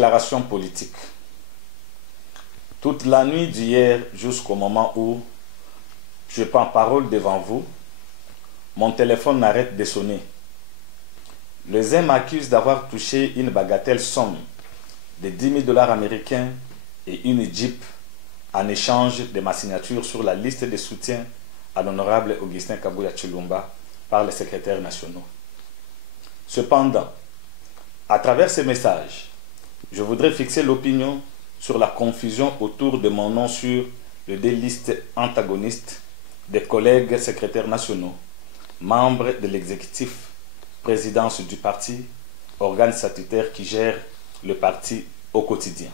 Déclaration politique. Toute la nuit d'hier jusqu'au moment où je prends parole devant vous, mon téléphone n'arrête de sonner. Les uns m'accusent d'avoir touché une bagatelle somme de 10 000 $ américains et une Jeep en échange de ma signature sur la liste de soutien à l'honorable Augustin Kabuya Tshilomba par les secrétaires nationaux. Cependant, à travers ces messages, je voudrais fixer l'opinion sur la confusion autour de mon nom sur le deux listes antagonistes des collègues secrétaires nationaux, membres de l'exécutif, présidence du parti, organe statutaire qui gère le parti au quotidien.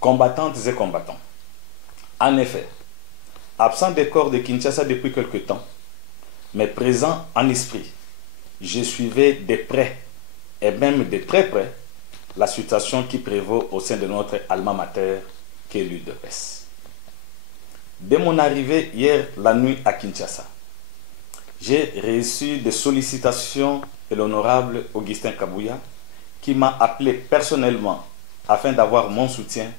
Combattantes et combattants. En effet, absent des corps de Kinshasa depuis quelque temps, mais présent en esprit, je suivais de près, et même de très près, la situation qui prévaut au sein de notre alma mater, qu'est l'UDPS. Dès mon arrivée hier la nuit à Kinshasa, j'ai reçu des sollicitations de l'honorable Augustin Kabuya qui m'a appelé personnellement afin d'avoir mon soutien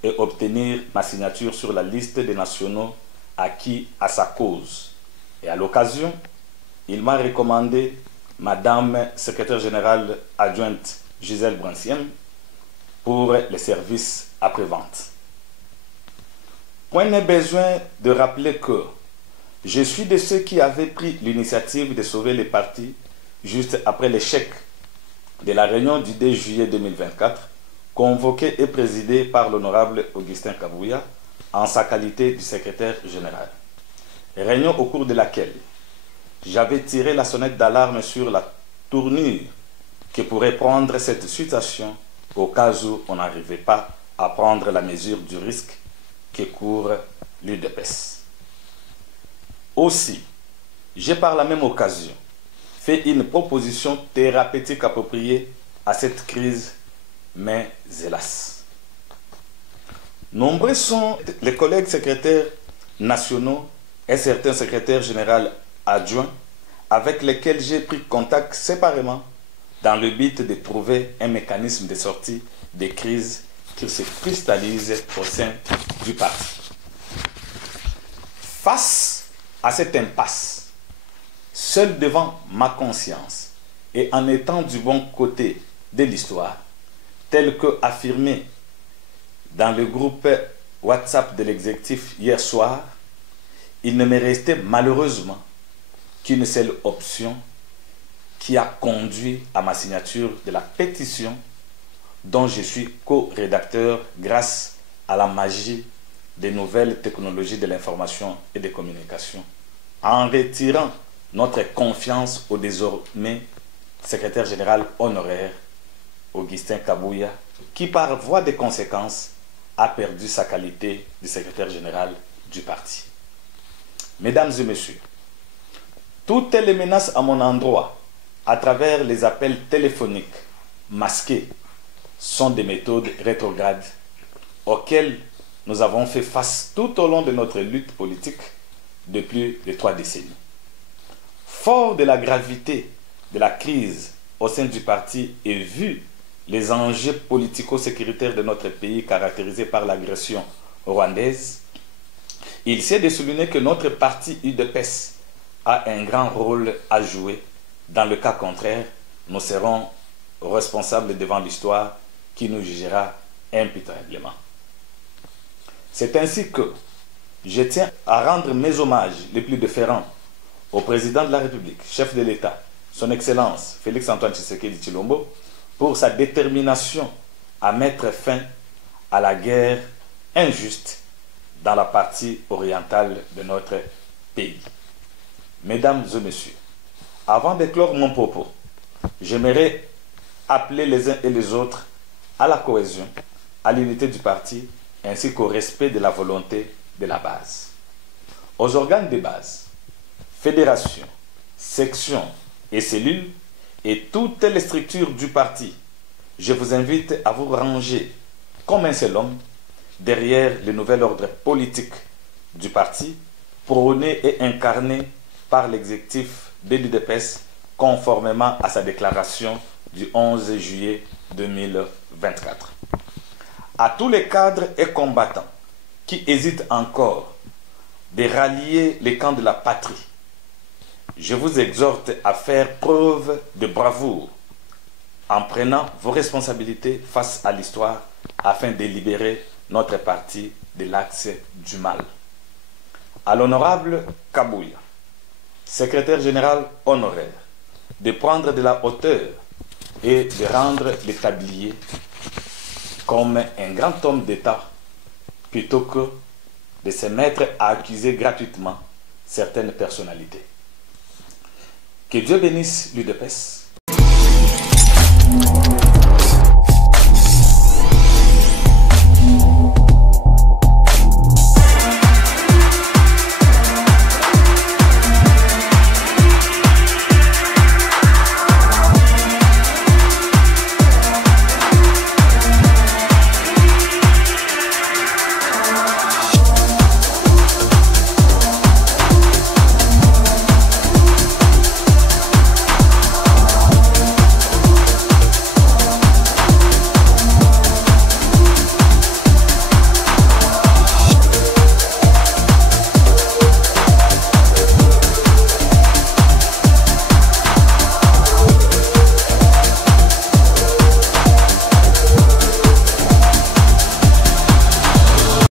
et obtenir ma signature sur la liste des nationaux acquis à sa cause. Et à l'occasion, il m'a recommandé Madame secrétaire générale adjointe Gisèle Brancienne pour les services après-vente. Point n'est besoin de rappeler que je suis de ceux qui avaient pris l'initiative de sauver les partis juste après l'échec de la réunion du 2 juillet 2024, convoquée et présidée par l'honorable Augustin Kabuya en sa qualité de secrétaire général. Réunion au cours de laquelle j'avais tiré la sonnette d'alarme sur la tournure que pourrait prendre cette situation au cas où on n'arrivait pas à prendre la mesure du risque que court l'UDPS. Aussi, j'ai par la même occasion fait une proposition thérapeutique appropriée à cette crise, mais hélas. Nombreux sont les collègues secrétaires nationaux et certains secrétaires généraux adjoints avec lesquels j'ai pris contact séparément dans le but de trouver un mécanisme de sortie des crises qui se cristallisent au sein du parti. Face à cette impasse, seul devant ma conscience et en étant du bon côté de l'histoire, tel que affirmé dans le groupe WhatsApp de l'exécutif hier soir, il ne me restait malheureusement qu'une seule option qui a conduit à ma signature de la pétition dont je suis co-rédacteur grâce à la magie des nouvelles technologies de l'information et des communications, en retirant notre confiance au désormais secrétaire général honoraire Augustin Kabuya, qui par voie de conséquence a perdu sa qualité de secrétaire général du parti. Mesdames et messieurs, toutes les menaces à mon endroit, à travers les appels téléphoniques masqués, sont des méthodes rétrogrades auxquelles nous avons fait face tout au long de notre lutte politique depuis les 3 décennies. Fort de la gravité de la crise au sein du parti et vu les enjeux politico-sécuritaires de notre pays caractérisés par l'agression rwandaise, il s'est de souligner que notre parti UDPS a un grand rôle à jouer. Dans le cas contraire, nous serons responsables devant l'histoire qui nous jugera impitoyablement. C'est ainsi que je tiens à rendre mes hommages les plus déférents au président de la République, chef de l'État, son Excellence Félix-Antoine Tshisekedi Tshilombo, pour sa détermination à mettre fin à la guerre injuste dans la partie orientale de notre pays. Mesdames et messieurs, avant d'éclore mon propos, j'aimerais appeler les uns et les autres à la cohésion, à l'unité du parti, ainsi qu'au respect de la volonté de la base. Aux organes de base, fédérations, sections et cellules, et toutes les structures du parti, je vous invite à vous ranger comme un seul homme derrière le nouvel ordre politique du parti, prôné et incarné par l'exécutif de l'UDPS conformément à sa déclaration du 11 juillet 2024. À tous les cadres et combattants qui hésitent encore de rallier les camps de la patrie, je vous exhorte à faire preuve de bravoure en prenant vos responsabilités face à l'histoire afin de libérer notre parti de l'axe du mal. À l'honorable Kabouya, secrétaire général honoraire, de prendre de la hauteur et de rendre le tablier comme un grand homme d'État plutôt que de se mettre à accuser gratuitement certaines personnalités. Que Dieu bénisse l'UDPS.